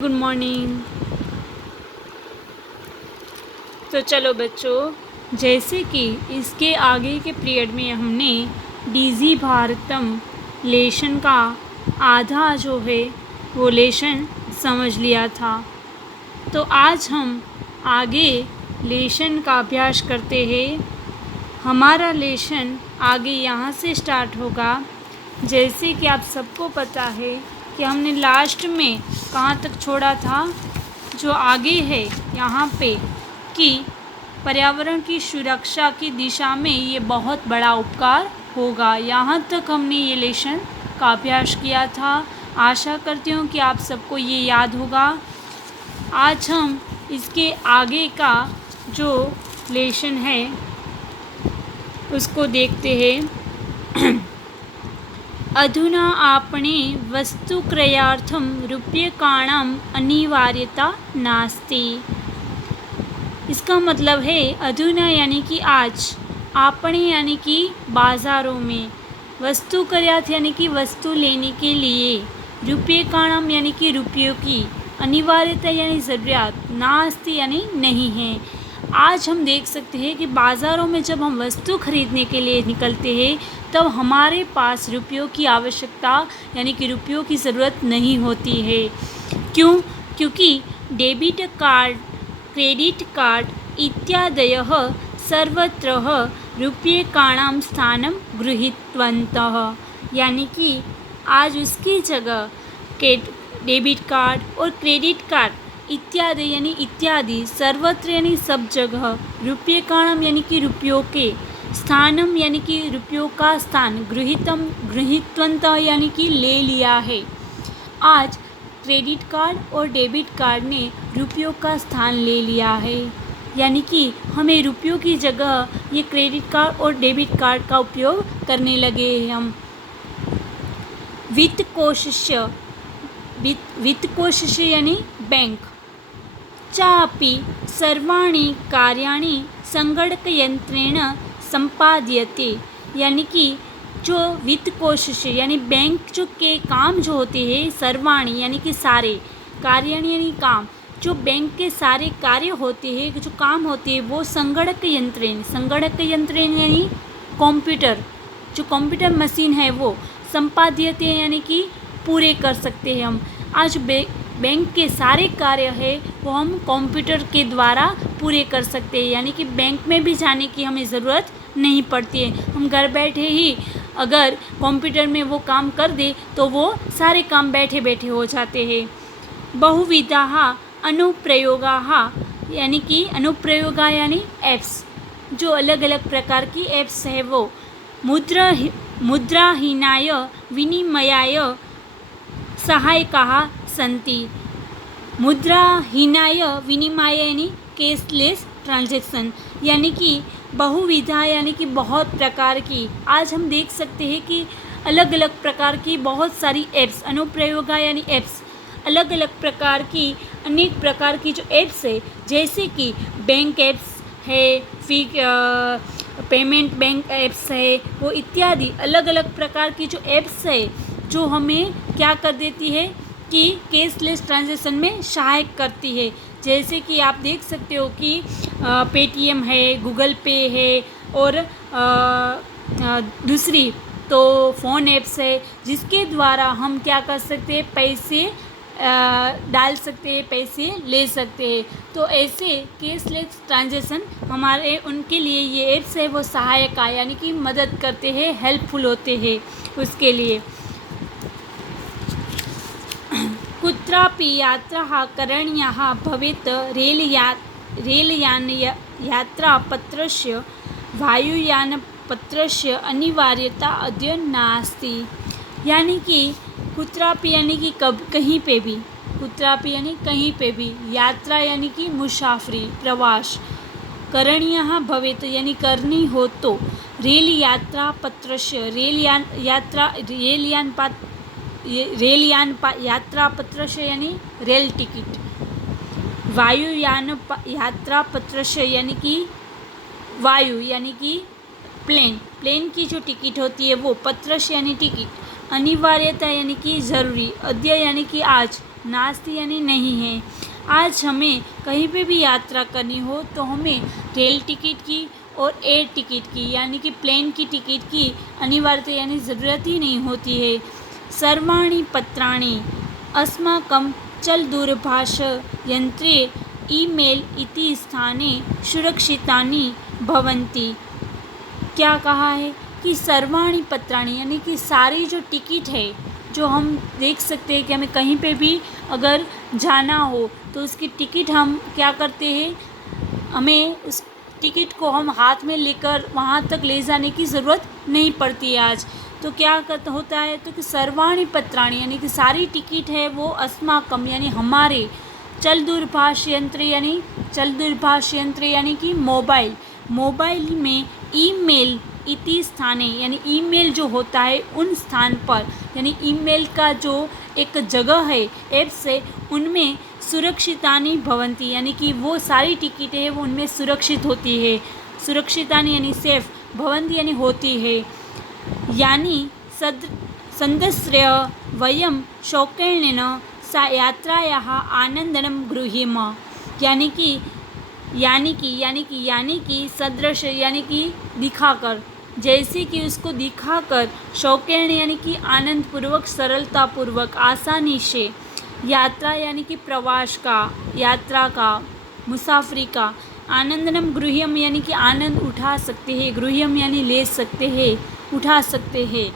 Good morning. तो चलो बच्चों, जैसे कि इसके आगे के पीरियड में हमने डीजी भारतम लेशन का आधा जो है वो लेशन समझ लिया था। तो आज हम आगे लेशन का अभ्यास करते हैं। हमारा लेशन आगे यहाँ से स्टार्ट होगा। जैसे कि आप सबको पता है कि हमने लास्ट में कहाँ तक छोड़ा था। जो आगे है यहाँ पे कि पर्यावरण की सुरक्षा की दिशा में ये बहुत बड़ा उपकार होगा। यहाँ तक हमने ये लेसन का अभ्यास किया था। आशा करती हूँ कि आप सबको ये याद होगा। आज हम इसके आगे का जो लेसन है उसको देखते हैं। अधुना आपणे वस्तुक्रयार्थं रूप्यकाणाम् अनिवार्यता नास्ति। इसका मतलब है अधुना यानी कि आज, आपणे यानी कि बाज़ारों में, वस्तुक्रयार्थ यानी कि वस्तु लेने के लिए, रूप्यकाणाम यानी कि रुपयों की, अनिवार्यता यानी ज़रूरियात, नास्ति यानी नहीं है। आज हम देख सकते हैं कि बाज़ारों में जब हम वस्तु खरीदने के लिए निकलते हैं तब हमारे पास रुपयों की आवश्यकता यानी कि रुपयों की ज़रूरत नहीं होती है। क्यों? क्योंकि डेबिट कार्ड, क्रेडिट कार्ड इत्यादयः सर्वत्र रूप्यकाणां स्थानं गृहीतवन्तः। यानी कि आज उसकी जगह के डेबिट कार्ड और क्रेडिट कार्ड इत्यादि यानी इत्यादि सर्वत्र यानी सब जगह, रूप्यकाणाम यानी कि रुपयों के, स्थानम यानी कि रुपयों का स्थान, गृहीतवन्तः यानी कि ले लिया है। आज क्रेडिट कार्ड और डेबिट कार्ड ने रुपयों का स्थान ले लिया है। यानी कि हमें रुपयों की जगह ये क्रेडिट कार्ड और डेबिट कार्ड का उपयोग करने लगे हैं हम। वित्तकोशस्य यानी बैंक, चापि सर्वाणि कार्याणि संगणकयंत्रेण संपाद्यते। यानी कि जो वित्तकोशस्य यानी बैंक जो के काम जो होते हैं, सर्वाणि यानी कि सारे, कार्याणि यानी काम, जो बैंक के सारे कार्य होते हैं, जो काम होते हैं वो संगणक यंत्रेण यानी कंप्यूटर, जो कंप्यूटर मशीन है वो, संपाद्यते यानी कि पूरे कर सकते हैं हम। आज बैंक के सारे कार्य है वो हम कंप्यूटर के द्वारा पूरे कर सकते हैं। यानी कि बैंक में भी जाने की हमें ज़रूरत नहीं पड़ती है। हम घर बैठे ही अगर कंप्यूटर में वो काम कर दे तो वो सारे काम बैठे बैठे हो जाते हैं। बहुविधाः अनुप्रयोगाः यानी कि अनुप्रयोगा यानी ऐप्स, जो अलग अलग प्रकार की ऐप्स है वो मुद्राहीनाय विनिमयाय सहायकाः सन्ति। मुद्राहीनाय विनिमय यानी कैशलेस ट्रांजैक्शन, यानी कि बहुविधा यानी कि बहुत प्रकार की। आज हम देख सकते हैं कि अलग अलग प्रकार की बहुत सारी ऐप्स, अनुप्रयोगा यानी ऐप्स, अलग अलग प्रकार की, अनेक प्रकार की जो ऐप्स है, जैसे कि बैंक ऐप्स है, फिर पेमेंट बैंक ऐप्स है, वो इत्यादि अलग अलग प्रकार की जो ऐप्स है जो हमें क्या कर देती है कि कैशलेस ट्रांजैक्शन में सहायक करती है। जैसे कि आप देख सकते हो कि पेटीएम है, गूगल पे है और दूसरी तो फ़ोन ऐप्स है, जिसके द्वारा हम क्या कर सकते हैं, पैसे डाल सकते हैं, पैसे ले सकते हैं। तो ऐसे कैशलेस ट्रांजैक्शन हमारे उनके लिए ये ऐप्स है वो सहायक यानी कि मदद करते हैं, हेल्पफुल होते हैं उसके लिए। कुत्रापि यात्राः करणीयाः भवेत् रेलयानयात्रापत्रस्य वायुयानपत्रस्य अनिवार्यता अद्य नास्ति। यानी कि कुत्रापि यानी कि कहीं पे भी, कुत्रापि यानी कहीं पे भी, यात्रा यानी कि मुसाफरी, प्रवास, करणीयः भवेत् यानी करनी हो तो, यात्रा से यानी रेल टिकट, वायुयान यात्रा पत्र से यानी कि वायु यानी कि प्लेन की जो टिकट होती है वो, पत्र से यानी टिकट, अनिवार्यता यानी कि ज़रूरी, अद्य यानी कि आज, नास्ति यानी नहीं है। आज हमें कहीं पे भी यात्रा करनी हो तो हमें रेल टिकट की और एयर टिकट की यानी कि प्लेन की टिकट की अनिवार्यता यानी ज़रूरत ही नहीं होती है। सर्वाणि पत्राणि अस्माकं चलदूरभाषयन्त्रे ईमेल इति स्थाने सुरक्षितानि भवन्ति। क्या कहा है कि सर्वाणि पत्राणि यानी कि सारी जो टिकट है, जो हम देख सकते हैं कि हमें कहीं पे भी अगर जाना हो तो उसकी टिकट हम क्या करते हैं, हमें उस टिकट को हम हाथ में लेकर वहाँ तक ले जाने की ज़रूरत नहीं पड़ती है आज। तो क्या होता है तो कि सर्वाणि पत्राणि यानी कि सारी टिकट है वो अस्माकम यानी हमारे चल दूरभाष यंत्र यानी कि मोबाइल में ईमेल इति स्थाने यानी ईमेल जो होता है उन स्थान पर यानी ईमेल का जो एक जगह है ऐप्स है उनमें सुरक्षितानि भवन्ति यानी कि वो सारी टिकटें हैं वो उनमें सुरक्षित होती है। सुरक्षितानि यानी सेफ, भवन्ति यानी होती है। यानी सन्दस्रय वयं शौकेन सा यात्रायाः आनंदनं गृहीम यानी कि सदृश यानी कि दिखाकर, जैसे कि उसको दिखाकर, शौकेन यानी कि आनंद पूर्वक, सरलता पूर्वक, आसानी से, यात्रा यानी कि प्रवास का, यात्रा का, मुसाफरी का, आनंदनम गृह्यम यानी कि आनंद उठा सकते हैं, गृह्यम यानी ले सकते हैं, उठा सकते हैं।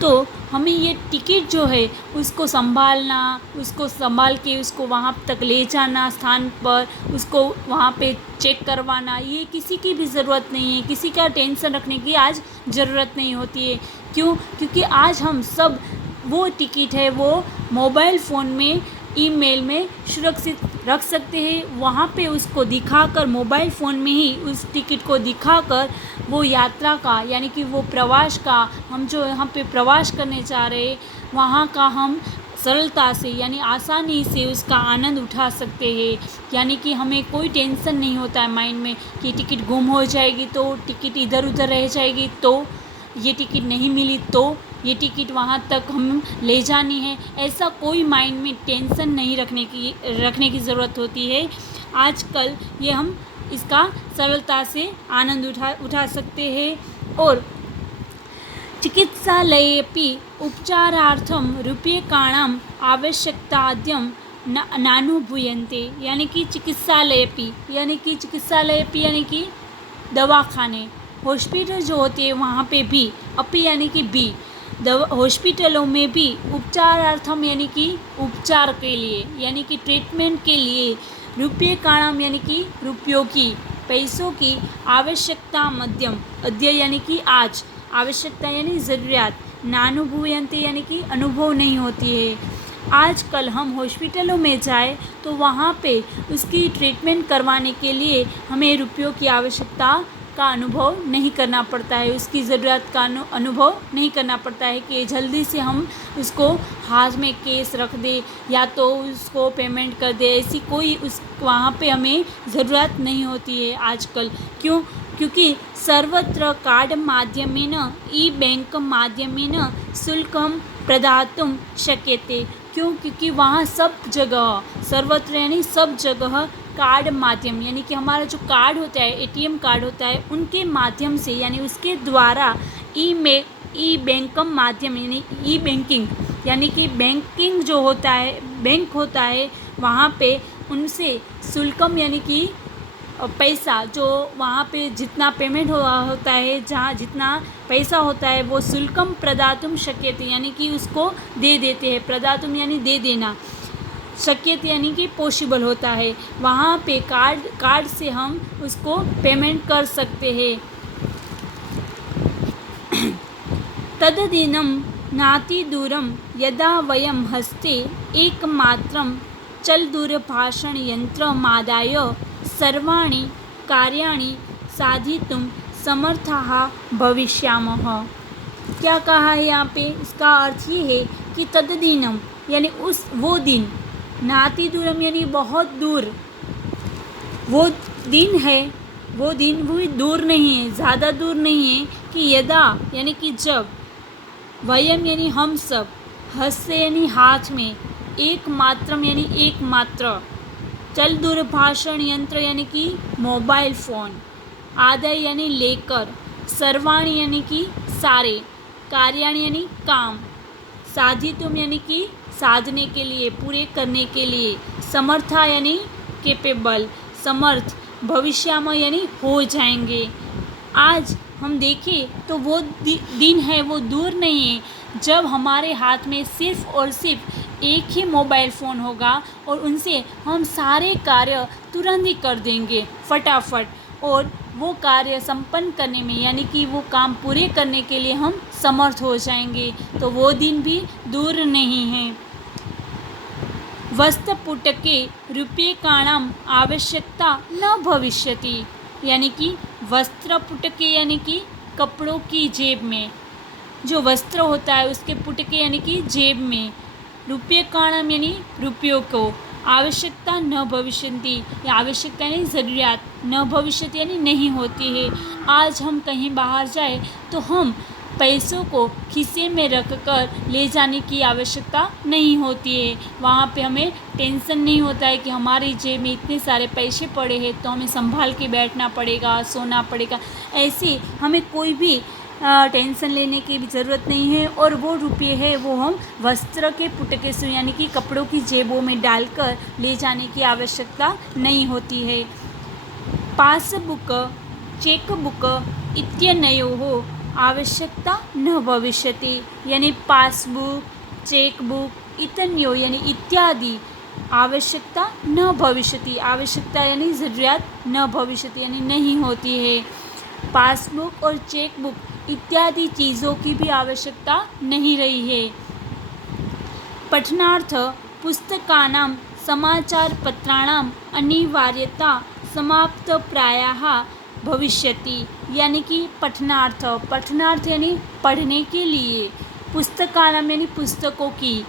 तो हमें ये टिकट जो है उसको संभालना, उसको संभाल के उसको वहाँ तक ले जाना स्थान पर, उसको वहाँ पे चेक करवाना, ये किसी की भी ज़रूरत नहीं है, किसी का टेंशन रखने की आज ज़रूरत नहीं होती है। क्यों? क्योंकि आज हम सब वो टिकट है वो मोबाइल फ़ोन में, ईमेल में सुरक्षित रख सकते हैं। वहाँ पे उसको दिखाकर, मोबाइल फ़ोन में ही उस टिकट को दिखाकर वो यात्रा का यानी कि वो प्रवास का, हम जो यहाँ पे प्रवास करने जा रहे हैं वहाँ का हम सरलता से यानी आसानी से उसका आनंद उठा सकते हैं। यानी कि हमें कोई टेंशन नहीं होता है माइंड में कि टिकट गुम हो जाएगी तो, टिकट इधर उधर रह जाएगी तो, ये टिकट नहीं मिली तो, ये टिकट वहाँ तक हम ले जानी है, ऐसा कोई माइंड में टेंशन नहीं रखने की ज़रूरत होती है। आजकल ये हम इसका सरलता से आनंद उठा सकते हैं। और चिकित्सालयेपि उपचारार्थं रूप्यकाणाम् आवश्यकताद्यं नानुभूयन्ते यानी कि चिकित्सालयेपि यानी कि दवाखाने, हॉस्पिटल जो होते हैं वहाँ पे भी, अपी यानी कि बी, हॉस्पिटलों में भी उपचारार्थम यानी कि उपचार के लिए यानी कि ट्रीटमेंट के लिए, रूप्यकाणाम यानी कि रुपयों की, पैसों की, आवश्यकता मध्यम, अद्य यानी कि आज, आवश्यकता यानी ज़रूरियात, नानुभूयन्ते यानी कि अनुभव नहीं होती है। आजकल हम हॉस्पिटलों में जाए तो वहाँ पे उसकी ट्रीटमेंट करवाने के लिए हमें रुपयों की आवश्यकता का अनुभव नहीं करना पड़ता है, उसकी ज़रूरत का अनुभव नहीं करना पड़ता है कि जल्दी से हम उसको हाथ में कैश रख दे या तो उसको पेमेंट कर दे, ऐसी कोई उस वहाँ पे हमें ज़रूरत नहीं होती है आजकल। क्यों? क्योंकि सर्वत्र कार्ड माध्यमेन, ई बैंक माध्यमेन शुल्कं प्रदातुं शक्यते। क्यों? क्योंकि वहाँ सब जगह, सर्वत्र यानी सब जगह कार्ड माध्यम यानी कि हमारा जो कार्ड होता है, एटीएम कार्ड होता है, उनके माध्यम से यानी उसके द्वारा ई बैंकम माध्यम यानी ई बैंकिंग यानी कि बैंकिंग जो होता है, बैंक होता है वहाँ पे उनसे शुल्कम यानी कि पैसा, जो वहाँ पे जितना पेमेंट होता है, जहाँ जितना पैसा होता है वो शुल्कम प्रदातुम शक्यते यानी कि उसको दे देते हैं, प्रदातुम यानी दे देना, शक्यत यानी कि पॉसिबल होता है, वहाँ पे कार्ड से हम उसको पेमेंट कर सकते हैं। तददिनं नातिदूरं यदा वयं हस्ते एकमात्रं चलदूरभाषणयन्त्रमादाय सर्वाणि कार्याणि साधितुं समर्थाः भविष्यामः। क्या कहा है यहाँ पे? इसका अर्थ ये है कि तददिनम यानी वो दिन, नाति दूरम यानी बहुत दूर, वो दिन है, वो दिन भी दूर नहीं है, ज़्यादा दूर नहीं है कि यदा यानी कि जब, वयम यानी हम सब, हस्ते यानी हाथ में, एकमात्रम यानी एकमात्र, चल दूरभाषण यंत्र यानी कि मोबाइल फ़ोन, आदय यानी लेकर, सर्वाणी यानी कि सारे, कार्याणि यानी काम, साधितुम यानी कि साधने के लिए, पूरे करने के लिए, समर्था यानी केपेबल, समर्थ, भविष्याम यानी हो जाएंगे। आज हम देखें तो वो दिन है, वो दूर नहीं है जब हमारे हाथ में सिर्फ़ और सिर्फ एक ही मोबाइल फ़ोन होगा और उनसे हम सारे कार्य तुरंत ही कर देंगे फटाफट, और वो कार्य संपन्न करने में यानी कि वो काम पूरे करने के लिए हम समर्थ हो जाएंगे। तो वो दिन भी दूर नहीं है। वस्त्रपुटके रूप्यकाणाम आवश्यकता न भविष्यति, यानी कि वस्त्रपुटके यानी कि कपड़ों की जेब में, जो वस्त्र होता है उसके पुटके यानी कि जेब में, रूप्यकाणाम यानी रुपयों को, आवश्यकता न भविष्यति, या आवश्यकता यानी ज़रूरियात, न भविष्यति यानी नहीं होती है। आज हम कहीं बाहर जाए तो हम पैसों को खीसे में रख कर ले जाने की आवश्यकता नहीं होती है। वहाँ पे हमें टेंशन नहीं होता है कि हमारी जेब में इतने सारे पैसे पड़े हैं तो हमें संभाल के बैठना पड़ेगा, सोना पड़ेगा। ऐसे हमें कोई भी टेंशन लेने की भी ज़रूरत नहीं है। और वो रुपये है वो हम वस्त्र के पुटके से यानी कि कपड़ों की जेबों में डालकर ले जाने की आवश्यकता नहीं होती है। पासबुक चेकबुक इत्यनयोः आवश्यकता न भविष्यति, यानी पासबुक, चेकबुक, इतन्यो यानी इत्यादि, आवश्यकता न भविष्यति, आवश्यकता यानी ज़रूरत, न भविष्यति यानी नहीं होती है। पासबुक और चेकबुक इत्यादि चीज़ों की भी आवश्यकता नहीं रही है। पठनार्थ पुस्तकानां समाचारपत्राणाम् अनिवार्यता समाप्तप्रायः भविष्यति, यानी कि पठनार्थ, पठनार्थ यानी पढ़ने के लिए, पुस्तकानाम यानी पुस्तकों की,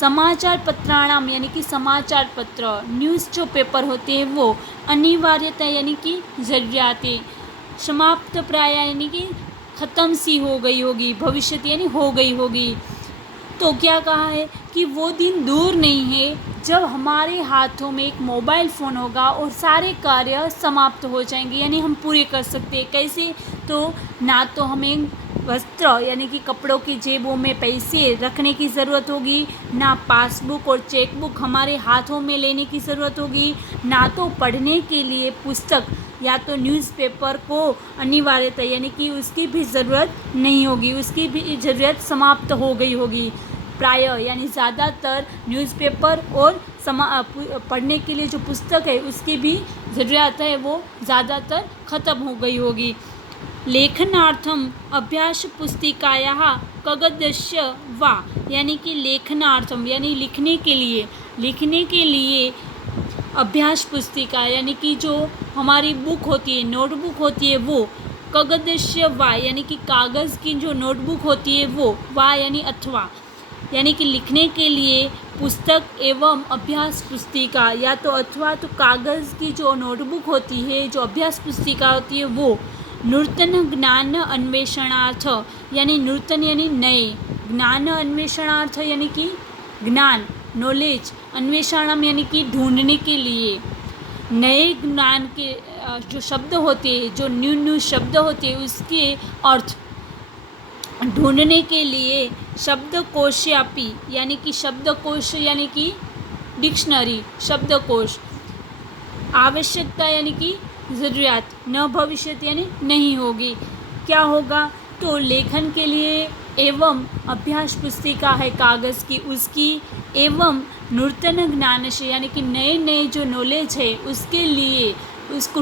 समाचार पत्राणाम यानी कि समाचार पत्र, न्यूज़ जो पेपर होते हैं वो, अनिवार्यता यानी कि ज़रूरियातें, समाप्त प्राय यानी कि ख़त्म सी हो गई होगी, भविष्य यानी हो गई होगी। तो क्या कहा है कि वो दिन दूर नहीं है जब हमारे हाथों में एक मोबाइल फ़ोन होगा और सारे कार्य समाप्त हो जाएंगे, यानी हम पूरे कर सकते हैं। कैसे? तो ना तो हमें वस्त्र यानी कि कपड़ों की जेबों में पैसे रखने की ज़रूरत होगी, ना पासबुक और चेकबुक हमारे हाथों में लेने की ज़रूरत होगी, ना तो पढ़ने के लिए पुस्तक या तो न्यूज़पेपर को अनिवार्यता यानी कि उसकी भी ज़रूरत नहीं होगी, उसकी भी ज़रूरत समाप्त हो गई होगी। प्राय यानी ज़्यादातर न्यूज़पेपर और पढ़ने के लिए जो पुस्तक है उसकी भी ज़रूरत है वो ज़्यादातर ख़त्म हो गई होगी। लेखनार्थम अभ्यास पुस्तिकायाः कागदस्य वा, यानी कि लेखनार्थम यानी लिखने के लिए अभ्यास पुस्तिका यानी कि जो हमारी बुक होती है, नोटबुक होती है वो, कागदस्य वा यानी कि कागज़ की जो नोटबुक होती है वो, वा यानी अथवा, यानी कि लिखने के लिए पुस्तक एवं अभ्यास पुस्तिका, या तो अथवा तो कागज़ की जो नोटबुक होती है, जो अभ्यास पुस्तिका होती है वो, नूतन ज्ञान अन्वेषणार्थ यानी नूतन यानी नए, ज्ञान अन्वेषणार्थ यानी कि ज्ञान, नॉलेज, अन्वेषणम यानी कि ढूंढने के लिए, नए ज्ञान के जो शब्द होते हैं, जो न्यू शब्द होते हैं उसके अर्थ ढूंढने के लिए शब्दकोशापि यानी कि शब्दकोश यानी कि डिक्शनरी, शब्दकोश, आवश्यकता यानी कि ज़रूरत, न भविष्य यानी नहीं होगी। क्या होगा? तो लेखन के लिए एवं अभ्यास पुस्तिका है कागज़ की उसकी, एवं नूतन ज्ञान से यानी कि नए नए जो नॉलेज है उसके लिए, उसको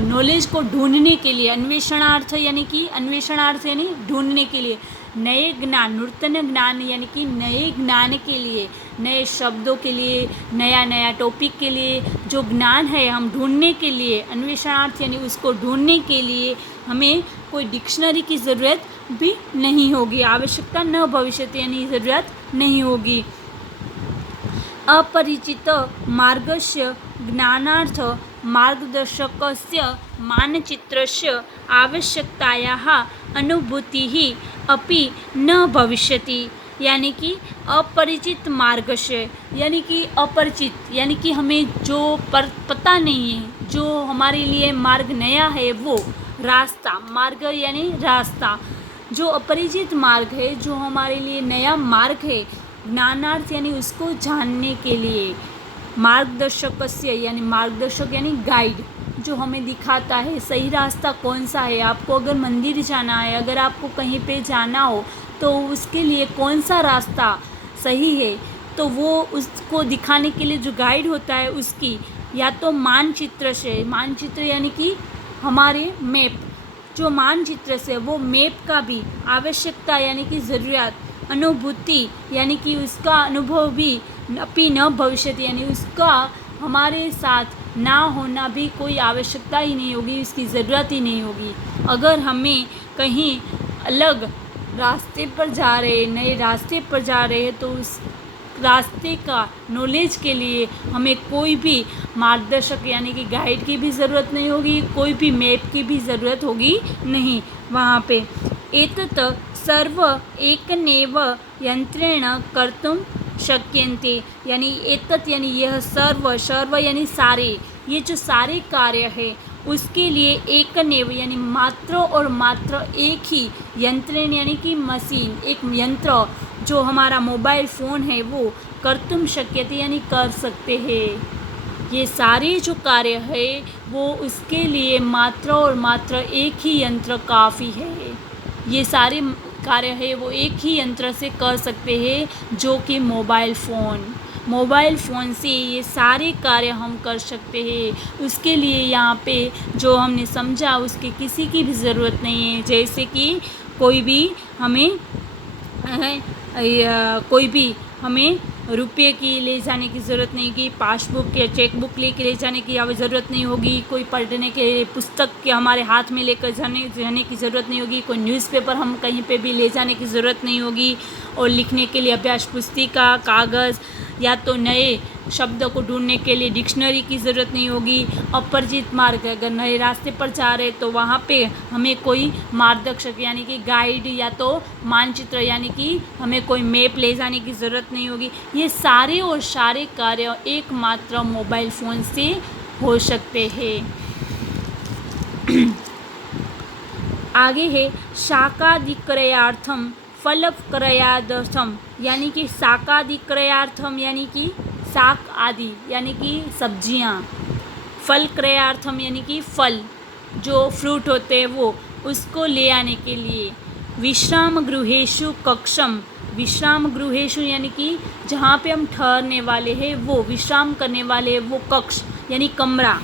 नॉलेज को ढूंढने के लिए, अन्वेषणार्थ यानी ढूंढने के लिए, नए ज्ञान, नूतन ज्ञान यानी कि नए ज्ञान के लिए, नए शब्दों के लिए, नया टॉपिक के लिए जो ज्ञान है हम ढूंढने के लिए, अन्वेषणार्थ यानी उसको ढूंढने के लिए हमें कोई डिक्शनरी की ज़रूरत भी नहीं होगी, आवश्यकता न भविष्य यानी ज़रूरत नहीं होगी। अपरिचित मार्गस्य ज्ञानार्थ मार्गदर्शकस्य मानचित्रस्य आवश्यकतायाः अनुभूतिः अपि न भविष्यति, यानी कि अपरिचित मार्ग से, यानी कि अपरिचित यानी कि हमें जो पता नहीं है, जो हमारे लिए मार्ग नया है, वो रास्ता, मार्ग यानी रास्ता, जो अपरिचित मार्ग है, जो हमारे लिए नया मार्ग है, ज्ञानार्थ यानी उसको जानने के लिए, मार्गदर्शकस्य यानी मार्गदर्शक यानी गाइड, जो हमें दिखाता है सही रास्ता कौन सा है। आपको अगर मंदिर जाना है, अगर आपको कहीं पे जाना हो, तो उसके लिए कौन सा रास्ता सही है, तो वो उसको दिखाने के लिए जो गाइड होता है उसकी या तो मानचित्र से, मानचित्र यानी कि हमारे मैप, जो मानचित्र से, वो मैप का भी आवश्यकता यानी कि ज़रूरत, अनुभूति यानी कि उसका अनुभव भी, अपि न भविष्यति यानी उसका हमारे साथ ना होना भी कोई आवश्यकता ही नहीं होगी, उसकी ज़रूरत ही नहीं होगी। अगर हमें कहीं अलग रास्ते पर जा रहे, नए रास्ते पर जा रहे हैं, तो उस रास्ते का नॉलेज के लिए हमें कोई भी मार्गदर्शक यानी कि गाइड की भी ज़रूरत नहीं होगी, कोई भी मैप की भी ज़रूरत होगी नहीं वहाँ पे। एतत् सर्व एकनेव यंत्रेण कर्तुं शक्यन्ते, यानी एतत् यानी यह सर्व, सर्व यानी सारे, ये जो सारे कार्य है उसके लिए एकनेव यानी मात्र और मात्र एक ही यंत्रेण यानी कि मशीन, एक यंत्र जो हमारा मोबाइल फ़ोन है वो कर्तुम शक्यते यानी कर सकते हैं। ये सारे जो कार्य है वो उसके लिए मात्र और मात्र एक ही यंत्र काफ़ी है। ये सारे कार्य है वो एक ही यंत्र से कर सकते हैं, जो कि मोबाइल फ़ोन से ये सारे कार्य हम कर सकते हैं। उसके लिए यहाँ पे जो हमने समझा उसके किसी की भी ज़रूरत नहीं है। जैसे कि कोई भी हमें रुपये की ले जाने की ज़रूरत नहीं होगी, पासबुक या चेकबुक लेके ले जाने की ज़रूरत नहीं होगी, कोई पढ़ने के पुस्तक के हमारे हाथ में लेकर जाने की ज़रूरत नहीं होगी, कोई न्यूज़पेपर हम कहीं पे भी ले जाने की ज़रूरत नहीं होगी, और लिखने के लिए अभ्यास पुस्तिका, कागज़ या तो नए शब्द को ढूंढने के लिए डिक्शनरी की ज़रूरत नहीं होगी। अपरिचित मार्ग, अगर नए रास्ते पर जा रहे तो वहाँ पे हमें कोई मार्गदर्शक यानी कि गाइड या तो मानचित्र यानी कि हमें कोई मैप ले जाने की ज़रूरत नहीं होगी। ये सारे और सारे कार्य एकमात्र मोबाइल फ़ोन से हो सकते हैं। आगे है शाकादिक्रयार्थम फलक्रयादर्थम, यानी कि शाकादिक्रयार्थम यानी कि शाक आदि यानी कि सब्जियां, फल क्रयार्थम यानी कि फल जो फ्रूट होते हैं वो, उसको ले आने के लिए, विश्राम गृहेषु कक्षम, विश्राम गृहेषु यानी कि जहाँ पे हम ठहरने वाले हैं, वो विश्राम करने वाले हैं, वो कक्ष यानी कमरा,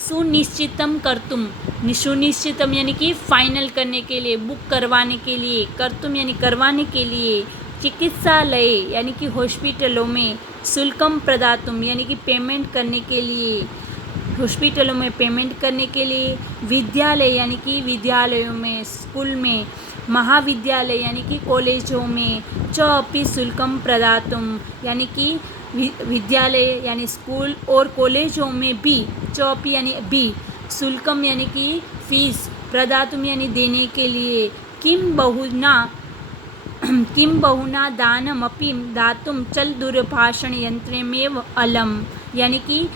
सुनिश्चितम कर्तुम, सुनिश्चितम यानी कि फाइनल करने के लिए, बुक करवाने के लिए, कर्तुम यानी करवाने के लिए, चिकित्सालय यानी कि हॉस्पिटलों में, शुल्कम प्रदातुम यानी कि पेमेंट करने के लिए, हॉस्पिटलों में पेमेंट करने के लिए, विद्यालय यानी कि विद्यालयों में, स्कूल में, महाविद्यालय यानी कि कॉलेजों में, च अपि शुल्कम प्रदातुम यानी कि विद्यालय यानी स्कूल और कॉलेजों में भी, चौपी यानी भी, शुल्कम यानी कि फीस, प्रदातुम यानी देने के लिए, किम बहुना दानम अपि दातुम चल दूरभाषण यंत्रेमेव अलम, यानी कि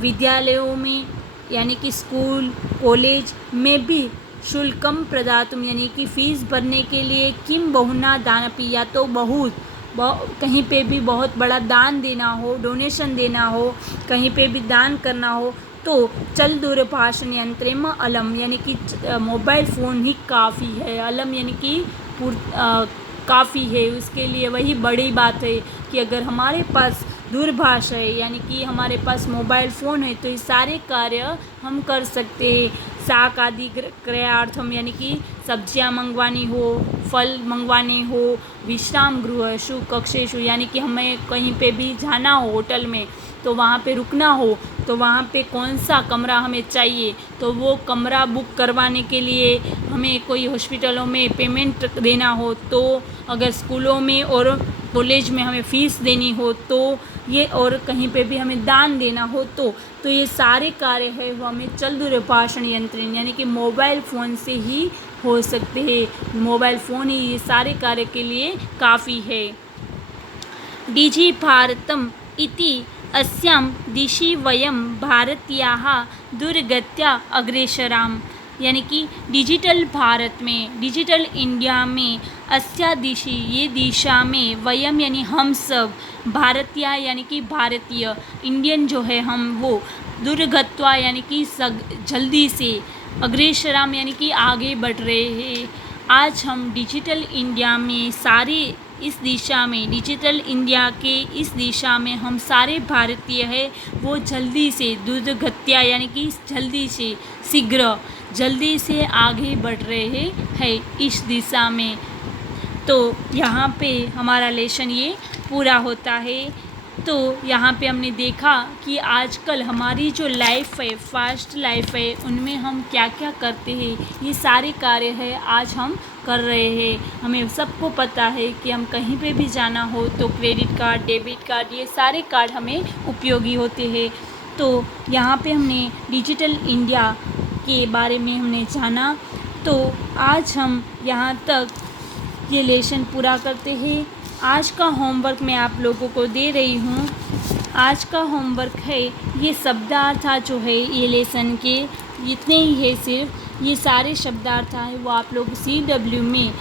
विद्यालयों में यानी कि स्कूल कॉलेज में भी शुल्कम प्रदातुम यानी कि फ़ीस भरने के लिए, किम बहुना दानपि या तो कहीं पे भी बहुत बड़ा दान देना हो, डोनेशन देना हो, कहीं पे भी दान करना हो, तो चल दूरभाषण यंत्र में अलम यानी कि मोबाइल फ़ोन ही काफ़ी है। अलम यानी कि काफ़ी है, उसके लिए वही बड़ी बात है कि अगर हमारे पास दूरभाष है यानी कि हमारे पास मोबाइल फ़ोन है तो ये सारे कार्य हम कर सकते हैं। शाक आदि क्रयार्थम यानी कि सब्जियां मंगवानी हो, फल मंगवाने हो, विश्राम गृहेषु कक्षेषु यानी कि हमें कहीं पे भी जाना हो होटल में, तो वहाँ पे रुकना हो, तो वहाँ पे कौन सा कमरा हमें चाहिए, तो वो कमरा बुक करवाने के लिए हमें कोई हॉस्पिटलों में पेमेंट देना हो, तो अगर स्कूलों में और कॉलेज में हमें फ़ीस देनी हो, तो ये और कहीं पे भी हमें दान देना हो तो ये सारे कार्य है वो हमें चल दूरभाषण यंत्र यानी कि मोबाइल फ़ोन से ही हो सकते हैं। मोबाइल फ़ोन ही ये सारे कार्य के लिए काफ़ी है। डिजि भारतम् इति अस्यां दिशि वयं भारतीयाः दुर्गत्या अग्रेसराम, यानी कि डिजिटल भारत में, डिजिटल इंडिया में, अस्या दिशि ये दिशा में, वयम यानी हम सब, भारतीय यानी कि भारतीय, इंडियन जो है हम वो, दुर्गत्वा यानी कि जल्दी से, अग्रेसराम यानी कि आगे बढ़ रहे हैं। आज हम डिजिटल इंडिया में सारे इस दिशा में, डिजिटल इंडिया के इस दिशा में हम सारे भारतीय हैं वो जल्दी से, दुर्गत्या यानी कि जल्दी से, शीघ्र, जल्दी से आगे बढ़ रहे हैं इस दिशा में। तो यहाँ पे हमारा लेसन ये पूरा होता है। तो यहाँ पे हमने देखा कि आजकल हमारी जो लाइफ है, फास्ट लाइफ है, उनमें हम क्या क्या करते हैं, ये सारे कार्य है आज हम कर रहे हैं। हमें सबको पता है कि हम कहीं पे भी जाना हो तो क्रेडिट कार्ड, डेबिट कार्ड, ये सारे कार्ड हमें उपयोगी होते हैं। तो यहाँ पे हमने डिजिटल इंडिया के बारे में हमने जाना। तो आज हम यहाँ तक ये लेसन पूरा करते हैं। आज का होमवर्क मैं आप लोगों को दे रही हूँ। आज का होमवर्क है ये शब्दार्थ जो है ये लेसन के इतने ही है, सिर्फ ये सारे शब्दार्थ हैं वो आप लोग CW में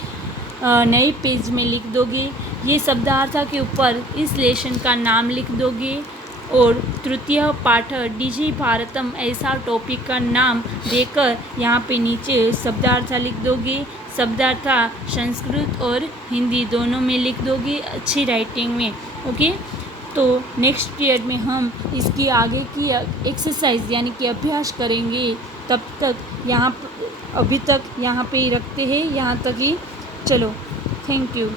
नए पेज में लिख दोगे। ये शब्दार्थ के ऊपर इस लेसन का नाम लिख दोगे और तृतीय पाठ डिजि भारतम ऐसा टॉपिक का नाम देकर यहाँ पे नीचे शब्दार्थ लिख दोगे। शब्दार्थ संस्कृत और हिंदी दोनों में लिख दोगे अच्छी राइटिंग में। ओके, तो नेक्स्ट पीरियड में हम इसकी आगे की एक्सरसाइज यानी कि अभ्यास करेंगे। तब तक अभी तक यहाँ पे ही रखते हैं, यहाँ तक ही। चलो, थैंक यू।